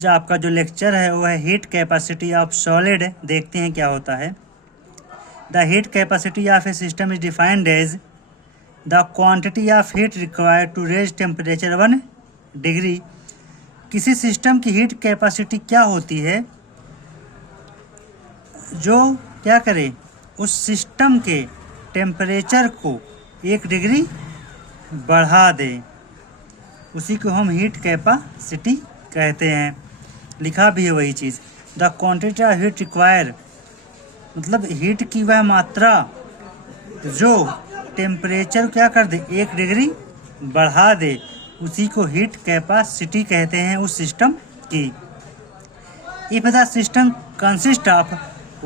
जो आपका जो लेक्चर है वो है हीट कैपेसिटी ऑफ सॉलिड। देखते हैं क्या होता है। The heat capacity of a system is defined as the quantity of heat required to raise temperature 1 degree. किसी सिस्टम की हीट कैपेसिटी क्या होती है जो क्या करे, उस सिस्टम के टेम्परेचर को 1 डिग्री बढ़ा दे, उसी को हम हीट कैपेसिटी कहते हैं। लिखा भी है वही चीज़। The quantity of heat require मतलब हीट की वह मात्रा जो टेम्परेचर क्या कर दे, 1 डिग्री बढ़ा दे, उसी को हीट कैपेसिटी कहते हैं उस सिस्टम की। If the system consist of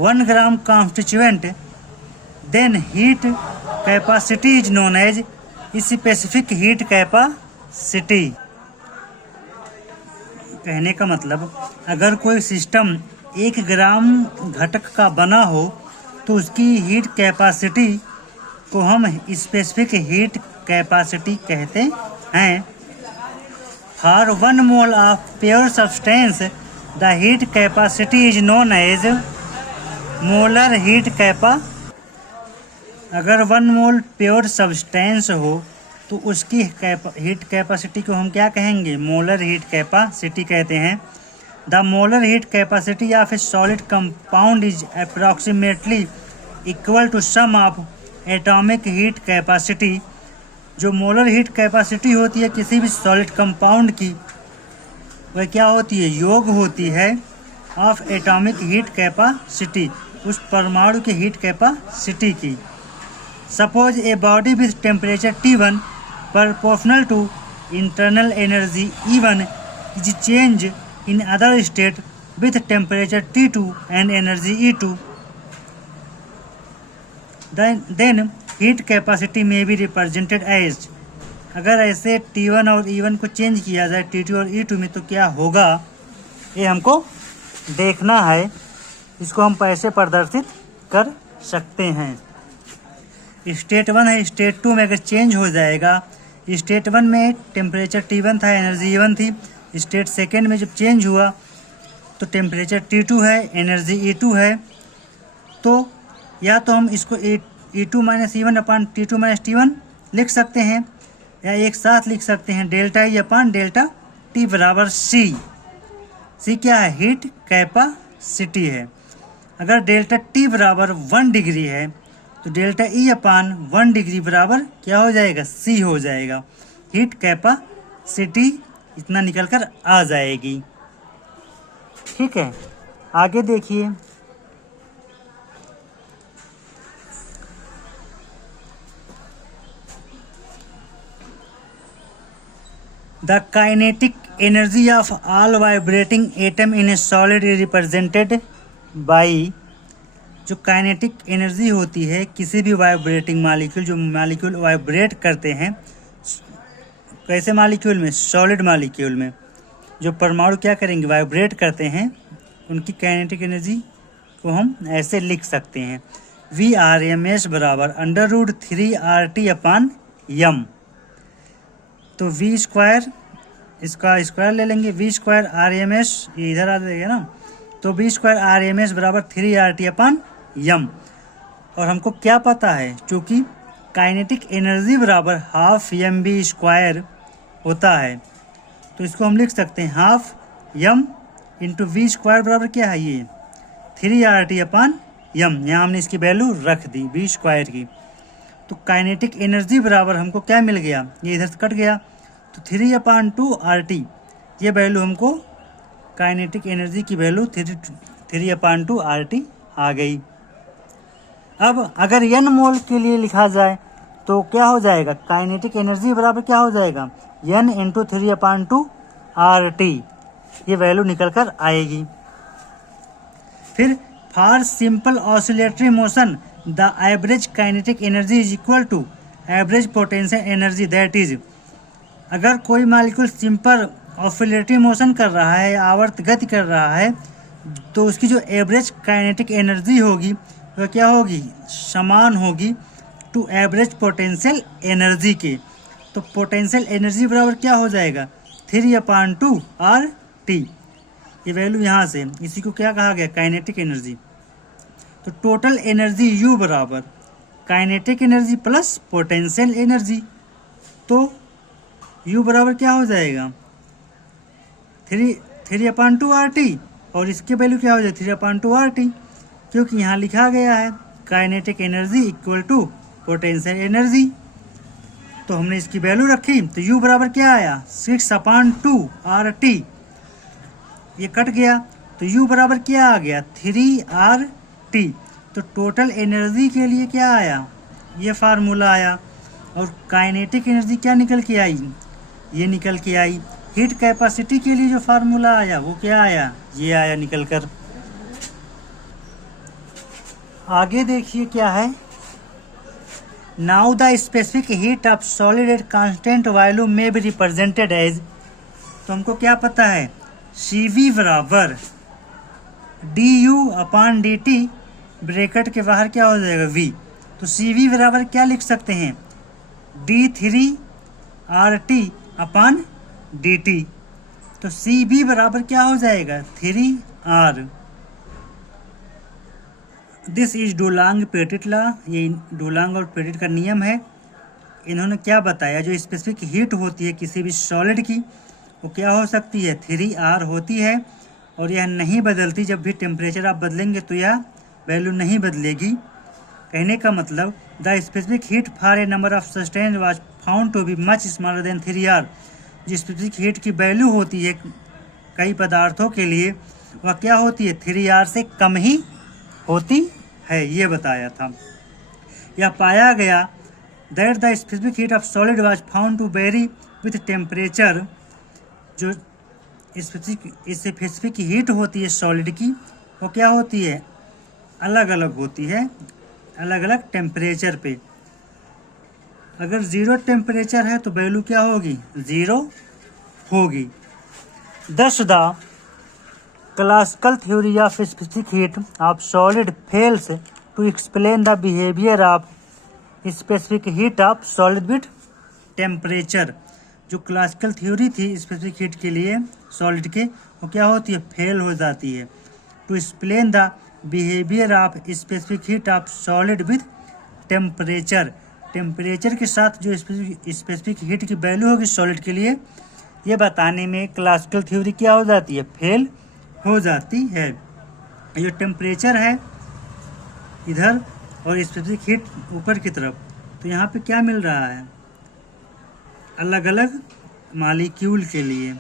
1 gram constituent then heat capacity is known as specific heat capacity. कहने का मतलब, अगर कोई सिस्टम 1 ग्राम घटक का बना हो तो उसकी हीट कैपेसिटी को हम स्पेसिफिक हीट कैपेसिटी कहते हैं। For 1 mole of pure substance the heat capacity is known as molar heat कैपा। अगर 1 मोल प्योर सब्सटेंस हो तो उसकी हीट कैपेसिटी को हम क्या कहेंगे, मोलर हीट कैपेसिटी कहते हैं। The molar heat capacity of a solid compound is approximately equal to sum of atomic heat capacity. जो मोलर हीट कैपेसिटी होती है किसी भी सॉलिड कंपाउंड की, वह क्या होती है, योग होती है ऑफ एटॉमिक हीट कैपेसिटी, उस परमाणु की हीट कैपेसिटी की। Suppose a body with temperature T1 proportional to internal energy E1 is change in other state with temperature T2 and energy E2. Then heat capacity may be represented as, अगर ऐसे T1 और E1 को change किया जाए T2 और E2 में तो क्या होगा, ये हमको देखना है। इसको हम पैसे प्रदर्शित कर सकते हैं। स्टेट 1 है, स्टेट 2 में अगर चेंज हो जाएगा, स्टेट 1 में टेम्परेचर T1 था, एनर्जी E1 थी। स्टेट 2 में जब चेंज हुआ तो टेम्परेचर T2 है, एनर्जी E2 है। तो या तो हम इसको E2 माइनस E1 अपान T2 माइनस T1 लिख सकते हैं, या एक साथ लिख सकते हैं डेल्टा E अपान डेल्टा T बराबर C। C क्या है, हीट कैपेसिटी है। अगर डेल्टा T बराबर 1 डिग्री है तो डेल्टा E अपान 1 डिग्री बराबर क्या हो जाएगा, C हो जाएगा। हीट कैपेसिटी इतना निकल कर आ जाएगी। ठीक है, आगे देखिए। The kinetic energy of all vibrating atom in A solid is represented by. जो काइनेटिक एनर्जी होती है किसी भी वाइब्रेटिंग मॉलिक्यूल, जो मॉलिक्यूल वाइब्रेट करते हैं, कैसे मॉलिक्यूल में, सॉलिड मॉलिक्यूल में जो परमाणु क्या करेंगे, वाइब्रेट करते हैं, उनकी काइनेटिक एनर्जी को हम ऐसे लिख सकते हैं। VRMS बराबर √3RT अपान यम। तो V स्क्वायर, इसका स्क्वायर ले लेंगे, V स्क्वायर RMS ये इधर आ जाएगा ना, तो V स्क्वायर RMS बराबर 3RT अपान यम। और हमको क्या पता है, चूँकि काइनेटिक एनर्जी बराबर हाफ mv स्क्वायर होता है, तो इसको हम लिख सकते हैं half M into V square बराबर क्या है, ये 3RT अपान यम। यहाँ हमने इसकी वैल्यू रख दी V स्क्वायर की। तो काइनेटिक एनर्जी बराबर हमको क्या मिल गया, ये इधर से कट गया, तो 3/2RT ये वैल्यू हमको काइनेटिक एनर्जी की वैल्यू 3/2RT आ गई। अब अगर n मोल के लिए लिखा जाए तो क्या हो जाएगा, काइनेटिक एनर्जी बराबर क्या हो जाएगा, n इंटू 3/2RT ये वैल्यू निकल कर आएगी। फिर for simple oscillatory motion the average kinetic energy is equal to average potential energy, that is, अगर कोई मॉलिक्यूल सिंपल ऑसिलेटरी मोशन कर रहा है, आवर्त गति कर रहा है, तो उसकी जो एवरेज काइनेटिक एनर्जी होगी वह क्या होगी, समान होगी टू एवरेज पोटेंशियल एनर्जी के। तो पोटेंशियल एनर्जी बराबर क्या हो जाएगा, 3/2RT। ये वैल्यू यहाँ से, इसी को क्या कहा गया, काइनेटिक एनर्जी। तो टोटल एनर्जी U बराबर kinetic energy plus potential energy. तो U बराबर क्या हो जाएगा, 3/2 RT, और इसके वैल्यू क्या हो जाएगी 3/2 RT, क्योंकि यहाँ लिखा गया है kinetic energy equal to potential energy. तो हमने इसकी वैल्यू रखी, तो U बराबर क्या आया 6/2 RT, ये कट गया, तो U बराबर क्या आ गया 3 RT। तो टोटल एनर्जी के लिए क्या आया, ये फार्मूला आया। और काइनेटिक एनर्जी क्या निकल के आई, ये निकल के आई। हीट कैपेसिटी के लिए जो फार्मूला आया वो क्या आया, ये आया निकल कर। आगे देखिए क्या है, now the specific heat of solid at constant volume में बी रिप्रेजेंटेड एज। तो हमको क्या पता है, CV बराबर du/dt, ब्रैकेट के बाहर क्या हो जाएगा V। तो CV बराबर क्या लिख सकते हैं, d3RT/dt। तो CB बराबर क्या हो जाएगा 3R। This is Dulong petit law, ये डुलांग और पेटिट का नियम है। इन्होंने क्या बताया, जो स्पेसिफिक हीट होती है किसी भी सॉलिड की वो क्या हो सकती है 3R होती है, और यह नहीं बदलती। जब भी टेम्परेचर आप बदलेंगे तो यह वैल्यू नहीं बदलेगी। कहने का मतलब the specific heat for a number of substance was found to be much smaller than 3R। जो स्पेसिफिक हीट की वैल्यू होती है कई पदार्थों के लिए वह क्या होती है 3R से कम ही होती है, ये बताया था। यह पाया गया that the specific heat of solid was found to vary with temperature. जो स्पेसिफिक हीट होती है सॉलिड की वो क्या होती है, अलग अलग होती है, अलग अलग टेम्परेचर पे। अगर 0 टेम्परेचर है तो वैल्यू क्या होगी 0 होगी। Thus the classical theory of specific heat of solid fails to explain the behavior of specific heat of solid with temperature। जो क्लासिकल थ्योरी थी स्पेसिफिक हीट के लिए सॉलिड के, वो क्या होती है, फेल हो जाती है। To explain the behaviour of specific heat of solid with temperature. Temperature के साथ जो स्पेसिफिक हीट की वैल्यू होगी सॉलिड के लिए, ये बताने में क्लासिकल थ्योरी क्या हो जाती है, फेल हो जाती है। ये टेम्परेचर है इधर और स्पेसिफिक हीट ऊपर की तरफ, तो यहाँ पे क्या मिल रहा है, अलग अलग मॉलिक्यूल के लिए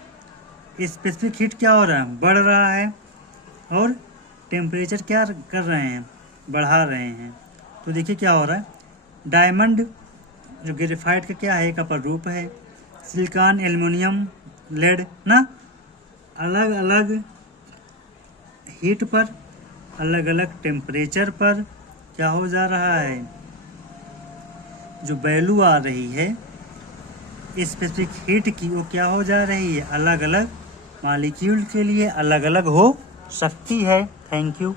स्पेसिफिक हीट क्या हो रहा है, बढ़ रहा है, और टेम्परेचर क्या कर रहे हैं, बढ़ा रहे हैं। तो देखिए क्या हो रहा है, डायमंड जो ग्रेफाइट का क्या है, एक अपर रूप है, सिलिकॉन, एल्युमिनियम, लेड ना, अलग अलग हीट पर, अलग अलग टेम्परेचर पर क्या हो जा रहा है, जो वैल्यू आ रही है स्पेसिफिक हीट की वो क्या हो जा रही है, अलग अलग मॉलिक्यूल के लिए अलग अलग हो सकती है। Thank you.